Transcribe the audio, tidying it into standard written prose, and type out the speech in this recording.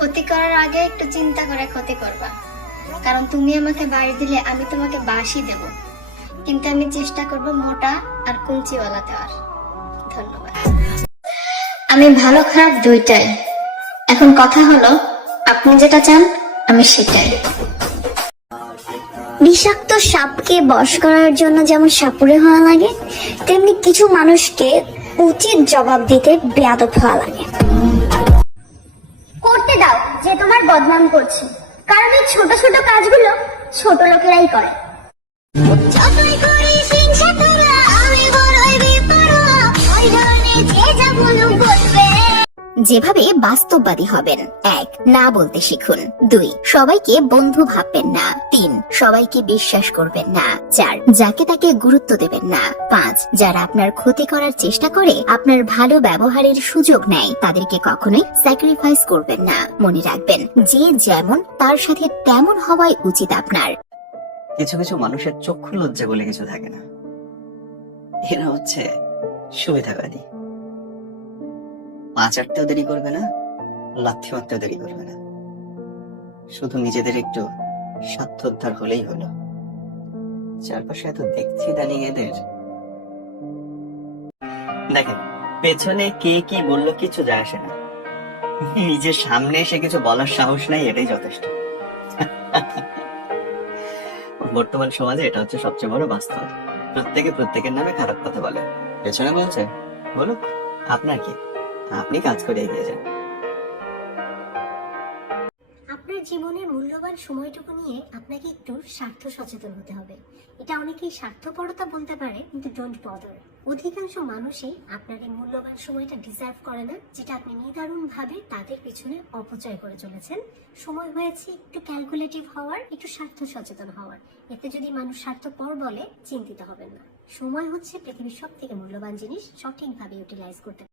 ক্ষতি করার আগে একটু চিন্তা করে ক্ষতি করবা, কারণ তুমি আমাকে বাড়ি দিলে আমি তোমাকে বাঁশই দেব, কিন্তু আমি চেষ্টা করব মোটা আর কুঞ্চিওয়ালা দেওয়ার। ধন্যবাদ। আমি ভালো খারাপ দুইটাই। এখন কথা হলো, আপনি যেটা চান আমি সেটাই। বিষাক্ত সাপকে বশ করার জন্য যেমন সাপুড়ে হওয়া লাগে, তেমনি কিছু মানুষকে উচিত জবাব দিতে বেয়াদব হওয়া লাগে। করতে দাও যে তোমার বদনাম করছে, কারণ এই ছোট ছোট কাজগুলো ছোট লোকেরাই করে। যতই করিস হিংসা তোরা, আমি বড়ই বেপরোয়া, ওই ধরনের যে যা বলুক বলবে। যেভাবে বাস্তববাদী হবেন: 1. না বলতে শিখুন। 2. সবাইকে বন্ধু ভাববেন না। 3. সবাইকে বিশ্বাস করবেন না। 4. যাকে তাকে গুরুত্ব দেবেন না। 5. যারা আপনার ক্ষতি করার চেষ্টা করে আপনার ভালো ব্যবহারের সুযোগ নেয় তাদেরকে কখনোই স্যাক্রিফাইস করবেন না। মনে রাখবেন, যে যেমন তার সাথে তেমন হওয়াই উচিত আপনার। কিছু কিছু মানুষের চক্ষু লজ্জা বলে কিছু থাকে না। এরা হচ্ছে সুবিধাবাদী। পা চাটতেও দেরি করবে না, লাথি মারতেও দেরি করবে না। শুধু নিজেদের একটু স্বার্থোদ্ধার হলেই হলো। চারপাশে এত দেখছি দাঁড়িয়ে এদের। দেখেন, পেছনে কে কি বললো কিছু যায় আসে না, নিজের সামনে এসে কিছু বলার সাহস নাই, এটাই যথেষ্ট। বর্তমান সমাজে এটা হচ্ছে সবচেয়ে বড় বাস্তব। প্রত্যেকে প্রত্যেকের নামে খারাপ কথা বলে। পেছনে বলছে, বলুক, আপনার কি? আপনি কাজ করে এগিয়ে যান। আপনার জীবনের মূল্যবান সময়টুকু নিয়ে আপনাকে একটু স্বার্থ সচেতন হতে হবে। এটা অনেকেই স্বার্থপরতা বলতে পারে, কিন্তু ডোন্ট বদার। অধিকাংশ মানুষই আপনার এই মূল্যবান সময়টা ডিজার্ভ করে না, যেটা আপনি নিদারুণ ভাবে তাদের পিছনে অপচয় করে চলেছেন। সময় হয়েছে একটু ক্যালকুলেটিভ হওয়ার, একটু স্বার্থ সচেতন হওয়ার। এতে যদি মানুষ স্বার্থপর বলে, চিন্তিত হবেন না। সময় হচ্ছে পৃথিবীর সব থেকে মূল্যবান জিনিস, সঠিকভাবে ইউটিলাইজ করতে